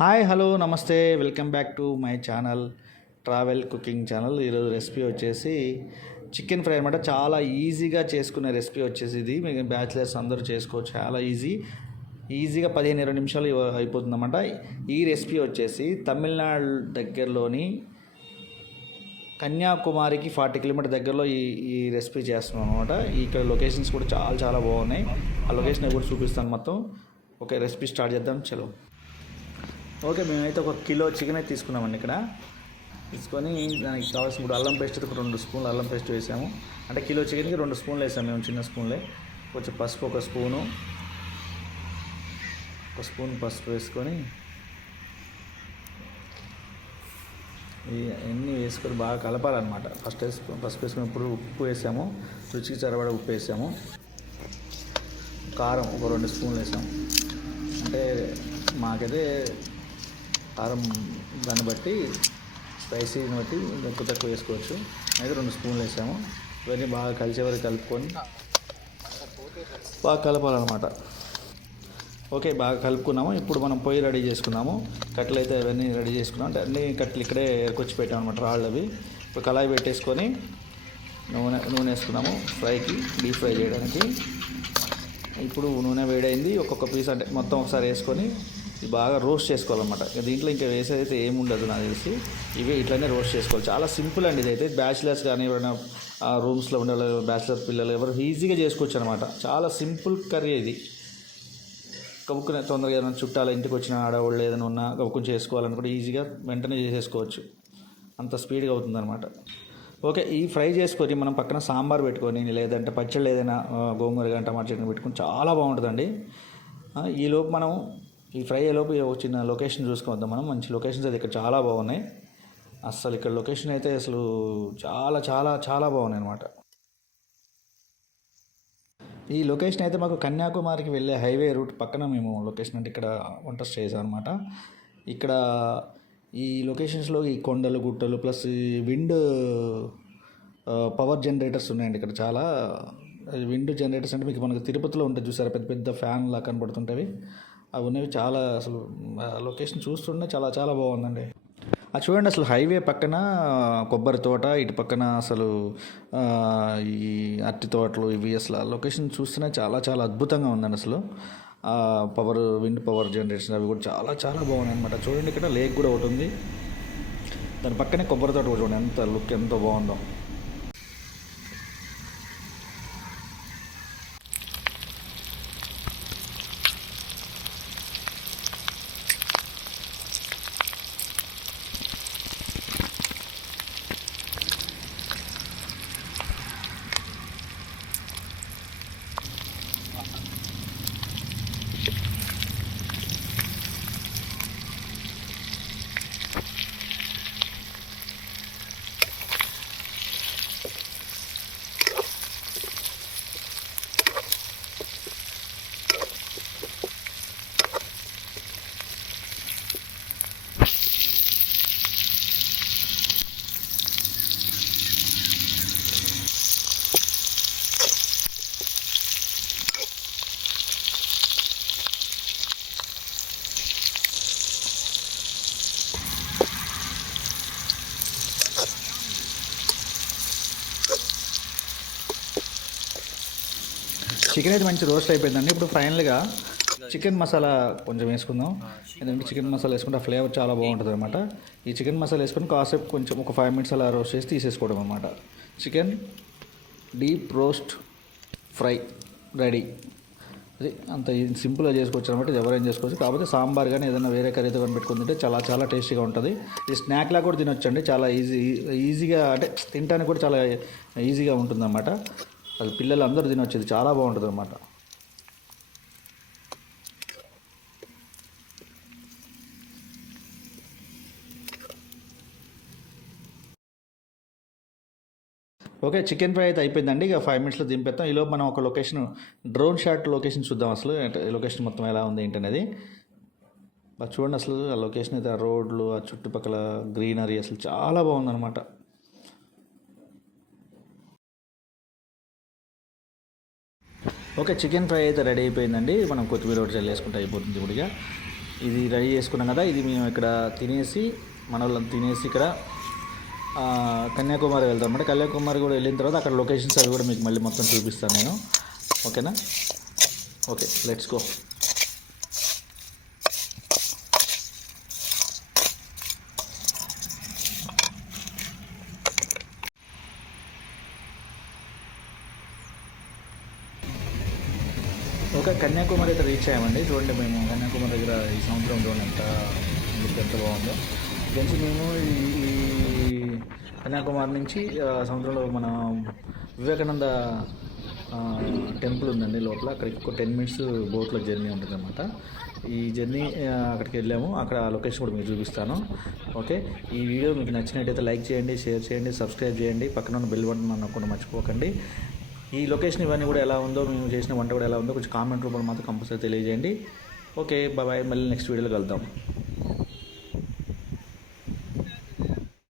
Hi hello నమస్తే welcome back to my channel travel cooking channel. ఈరోజు recipe వచ్చేసి chicken fry అనమాట. చాలా ఈజీగా చేసుకునే రెసిపీ వచ్చేసి ఇది. మీకు బ్యాచిలర్స్ అందరూ చేసుకోవచ్చు, చాలా ఈజీగా 15-20 నిమిషాలు అయిపోతుంది అన్నమాట. ఈ రెసిపీ వచ్చేసి తమిళనాడు దగ్గరలోని కన్యాకుమారికి 40 కిలోమీటర్ దగ్గరలో ఈ రెసిపీ చేస్తున్నాం అనమాట. ఇక్కడ లొకేషన్స్ కూడా చాలా చాలా బాగున్నాయి. ఆ లొకేషన్ కూడా చూపిస్తాను మొత్తం. ఓకే, రెసిపీ స్టార్ట్ చేద్దాం. చలో. ఓకే, మేమైతే 1 కిలో చికెన్ అయితే తీసుకున్నామండి. ఇక్కడ తీసుకొని దానికి కావాల్సిన ఇప్పుడు అల్లం పేస్ట్ ఒక 2 స్పూన్లు అల్లం పేస్ట్ వేసాము. అంటే కిలో చికెన్కి 2 స్పూన్లు వేసాము మేము, చిన్న స్పూన్లే. కొంచెం పసుపు ఒక స్పూన్ పసుపు వేసుకొని ఇవన్నీ వేసుకొని బాగా కలపాలన్నమాట. పసుపు వేసుకొని ఇప్పుడు ఉప్పు వేసాము, రుచికి సరిపడా ఉప్పు వేసాము. కారం ఒక 2 స్పూన్లు వేసాము. అంటే మాకైతే కారం దాన్ని బట్టి స్పైసీని బట్టి ఎక్కువ తక్కువ వేసుకోవచ్చు. అయితే 2 స్పూన్లు వేసాము. ఇవన్నీ బాగా కలిసే వరకు కలుపుకొని బాగా కలపాలన్నమాట. ఓకే, బాగా కలుపుకున్నాము. ఇప్పుడు మనం పొయ్యి రెడీ చేసుకున్నాము. కట్టెలు అయితే అవన్నీ రెడీ చేసుకున్నాం. అంటే అన్ని కట్టెలు ఇక్కడే ఎరుకొచ్చి పెట్టాము అనమాట, రాళ్ళు అవి. ఇప్పుడు కళాయి పెట్టేసుకొని నూనె వేసుకున్నాము ఫ్రైకి, డీప్ ఫ్రై చేయడానికి. ఇప్పుడు నూనె వేడైంది. ఒక్కొక్క పీస్ అంటే మొత్తం ఒకసారి వేసుకొని ఇది బాగా రోస్ట్ చేసుకోవాలన్నమాట. దీంట్లో ఇంకా వేసేదైతే ఏముండదు నాకు తెలిసి. ఇవి ఇట్లనే రోస్ట్ చేసుకోవాలి. చాలా సింపుల్ అండి ఇదైతే. బ్యాచిలర్స్ కానీ ఎవరైనా రూమ్స్లో ఉండే బ్యాచిలర్ పిల్లలు ఎవరు ఈజీగా చేసుకోవచ్చు అనమాట. చాలా సింపుల్ కర్రీ ఇది. కబుక్కునే తొందరగా ఏదైనా చుట్టాలు ఇంటికి వచ్చిన ఆడవాళ్ళు ఏదైనా ఉన్నా కబుక్కుని చేసుకోవాలనుకుంటే ఈజీగా వెంటనే చేసేసుకోవచ్చు. అంత స్పీడ్గా అవుతుందన్నమాట. ఓకే, ఈ ఫ్రై చేసుకొని మనం పక్కన సాంబార్ పెట్టుకొని లేదంటే పచ్చళ్ళు ఏదైనా గోంగూర కానీ టమాటా చట్నీ పెట్టుకొని చాలా బాగుంటుందండి. ఈలోపు మనం ఈ ఫ్రై లోపు వచ్చిన లొకేషన్ చూసుకొద్దాం మనం. మంచి లొకేషన్స్ అయితే ఇక్కడ చాలా బాగున్నాయి. అస్సలు ఇక్కడ లొకేషన్ అయితే అసలు చాలా చాలా చాలా బాగున్నాయి అనమాట. ఈ లొకేషన్ అయితే మాకు కన్యాకుమారికి వెళ్ళే హైవే రూట్ పక్కన మేము లొకేషన్ అంటే ఇక్కడ వంట స్టే చేసాం అనమాట. ఇక్కడ ఈ లొకేషన్స్లో ఈ కొండలు గుట్టలు ప్లస్ విండ్ పవర్ జనరేటర్స్ ఉన్నాయండి ఇక్కడ చాలా. విండ్ జనరేటర్స్ అంటే మీకు మనకు తిరుపతిలో ఉంటుంది చూసారా, పెద్ద పెద్ద ఫ్యాన్లా కనబడుతుంటవి. అవి ఉన్నవి చాలా. అసలు లొకేషన్ చూస్తుంటే చాలా చాలా బాగుందండి. అది చూడండి, అసలు హైవే పక్కన కొబ్బరి తోట, ఇటు పక్కన అసలు ఈ అరటి తోటలు, ఇవి అసలు లొకేషన్ చూస్తేనే చాలా చాలా అద్భుతంగా ఉందండి. అసలు విండ్ పవర్ జనరేషన్ అవి కూడా చాలా చాలా బాగున్నాయి అనమాట. చూడండి, ఇక్కడ లేక్ కూడా ఒకటి ఉంది. దాని పక్కనే కొబ్బరి తోట కూడా చూడండి, ఎంత లుక్ ఎంతో బాగుందో. చికెన్ అయితే మంచి రోస్ట్ అయిపోయిందండి. ఇప్పుడు ఫైనల్గా చికెన్ మసాలా కొంచెం వేసుకుందాం. ఎందుకంటే చికెన్ మసాలా వేసుకుంటే ఆ ఫ్లేవర్ చాలా బాగుంటుంది అనమాట. ఈ చికెన్ మసాలా వేసుకొని కాసేపు కొంచెం ఒక 5 మినిట్స్ అలా రోస్ట్ చేసి తీసేసుకోవడం అనమాట. Chicken deep roast fry ready. అది అంత సింపుల్గా చేసుకోవచ్చు అనమాట. ఇది ఎవరైనా చేసుకోవచ్చు. కాకపోతే సాంబార్ కానీ ఏదైనా వేరే కర్రీతో కానీ పెట్టుకుని తింటే చాలా చాలా టేస్టీగా ఉంటుంది. ఇది స్నాక్లా కూడా తినొచ్చండి. చాలా ఈజీగా అంటే తినడానికి కూడా చాలా ఈజీగా ఉంటుంది అన్నమాట. అది పిల్లలు అందరూ తినొచ్చేది, చాలా బాగుంటుంది అన్నమాట. ఓకే, చికెన్ ఫ్రై అయితే అయిపోయిందండి. ఇక 5 మినిట్స్లో దింపేస్తాం. ఈలోపు మనం ఒక డ్రోన్ షాట్ లొకేషన్ చూద్దాం. అసలు లొకేషన్ మొత్తం ఎలా ఉంది ఏంటనేది చూడండి. అసలు ఆ లొకేషన్ అయితే, ఆ రోడ్లు, ఆ చుట్టుపక్కల గ్రీనరీ అసలు చాలా బాగుందన్నమాట. ఓకే, చికెన్ ఫ్రై అయితే రెడీ అయిపోయిందండి. మనం కొత్తిమీర ఒకటి చల్లేసుకుంటే అయిపోతుంది ఇప్పుడుగా. ఇది రెడీ చేసుకున్నాం కదా, ఇది మేము ఇక్కడ తినేసి మన వాళ్ళని తినేసి ఇక్కడ కన్యాకుమారి వెళ్తాం అన్నమాట. కన్యాకుమారి కూడా వెళ్ళిన తర్వాత అక్కడ లొకేషన్స్ అవి కూడా మీకు మళ్ళీ మొత్తం చూపిస్తాను నేను. ఓకేనా? Okay, let's go. Okay, Kanyakumari అయితే రీచ్ అయ్యామండి. చూడండి, మేము కన్యాకుమారి దగ్గర ఈ సముద్రం చూడండి ఎంత బాగుందో. నుంచి మేము ఈ కన్యాకుమారి నుంచి సముద్రంలో మన వివేకానంద టెంపుల్ ఉందండి లోపల. అక్కడికి ఒక 10 మినిట్స్ బోట్లో జర్నీ ఉంటుంది అన్నమాట. ఈ జర్నీ అక్కడికి వెళ్ళాము. అక్కడ లొకేషన్ కూడా మీకు చూపిస్తాను. ఓకే, ఈ వీడియో మీకు నచ్చినట్టయితే లైక్ చేయండి, షేర్ చేయండి, సబ్స్క్రైబ్ చేయండి, పక్కన ఉన్న బెల్ బటన్ నొక్కకుండా మర్చిపోకండి. ఈ లొకేషన్ ఇవన్నీ కూడా ఎలా ఉందో, మేము చేసిన వంట కూడా ఎలా ఉందో కొంచెం కామెంట్ రూపంలో మాత్రం కంపల్సరీ తెలియజేయండి. Okay, bye. మళ్ళీ నెక్స్ట్ వీడియోలో కలుద్దాం.